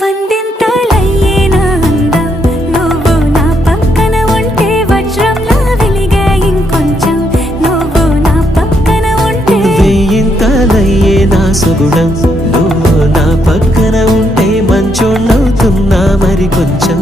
వందింతలయ్యేనా అందం నువ్వు నా పక్కన ఉంటే వజ్రంలా వెలిగే ఇంకొంచెం నువ్వు నా పక్కన ఉంటే వెయ్యింతలయ్యేనా సుగుణం నువ్వు నా పక్కన ఉంటే మంచోణ్ణవుతున్నా మరి కొంచెం